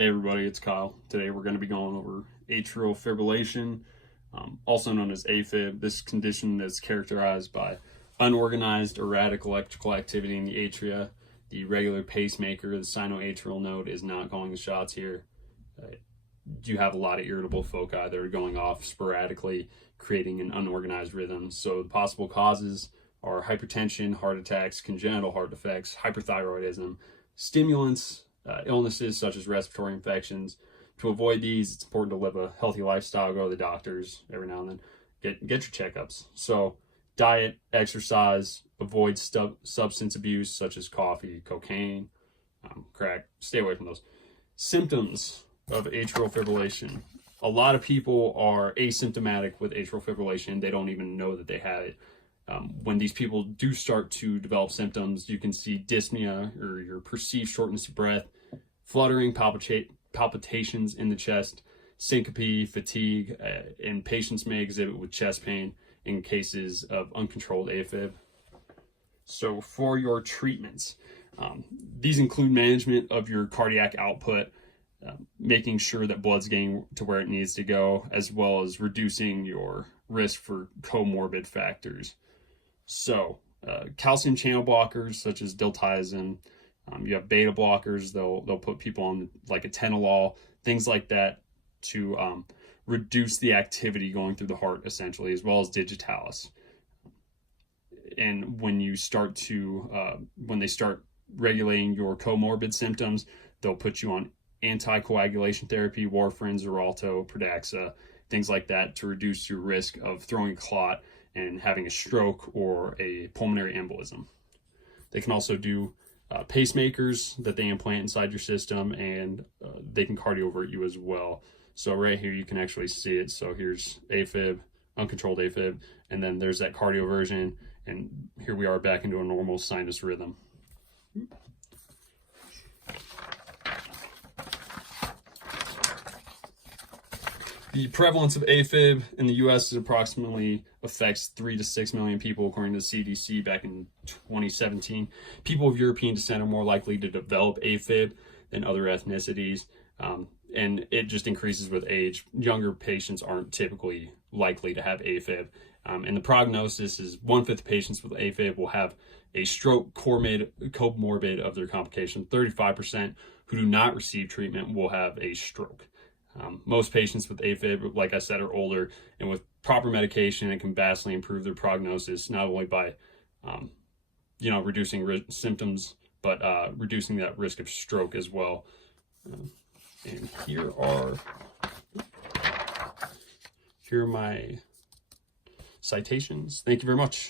Hey everybody, it's Kyle. Today we're going to be going over atrial fibrillation, also known as AFib. This condition is characterized by unorganized, erratic electrical activity in the atria. The regular pacemaker, the sinoatrial node, is not calling the shots here. You have a lot of irritable foci that are going off sporadically, creating an unorganized rhythm. So the possible causes are hypertension, heart attacks, congenital heart defects, hyperthyroidism, stimulants, illnesses such as respiratory infections. To avoid these, it's important to live a healthy lifestyle, go to the doctors every now and then, get your checkups. So diet, exercise, avoid substance abuse such as coffee, cocaine, crack, stay away from those. Symptoms of atrial fibrillation. A lot of people are asymptomatic with atrial fibrillation. They don't even know that they have it. When these people do start to develop symptoms, you can see dyspnea, or your perceived shortness of breath, fluttering, palpitations in the chest, syncope, fatigue, and patients may exhibit with chest pain in cases of uncontrolled AFib. So for your treatments, these include management of your cardiac output, making sure that blood's getting to where it needs to go, as well as reducing your risk for comorbid factors. So calcium channel blockers such as diltiazem, you have beta blockers, they'll put people on like atenolol, things like that to reduce the activity going through the heart essentially, as well as digitalis. And when you start to, when they start regulating your comorbid symptoms, they'll put you on anticoagulation therapy, warfarin, Xarelto, Pradaxa, things like that to reduce your risk of throwing a clot and having a stroke or a pulmonary embolism. They can also do pacemakers that they implant inside your system, and they can cardiovert you as well. So right here you can actually see it. So here's AFib, uncontrolled AFib, and then there's that cardioversion, and here we are back into a normal sinus rhythm. The prevalence of AFib in the U.S. is approximately affects 3 to 6 million people, according to the CDC back in 2017. People of European descent are more likely to develop AFib than other ethnicities, and it just increases with age. Younger patients aren't typically likely to have AFib, and the prognosis is 1/5 of patients with AFib will have a stroke comorbid of their complication. 35% who do not receive treatment will have a stroke. Most patients with AFib, like I said, are older, and with proper medication, it can vastly improve their prognosis, not only by, reducing symptoms, but reducing that risk of stroke as well. And here are my citations. Thank you very much.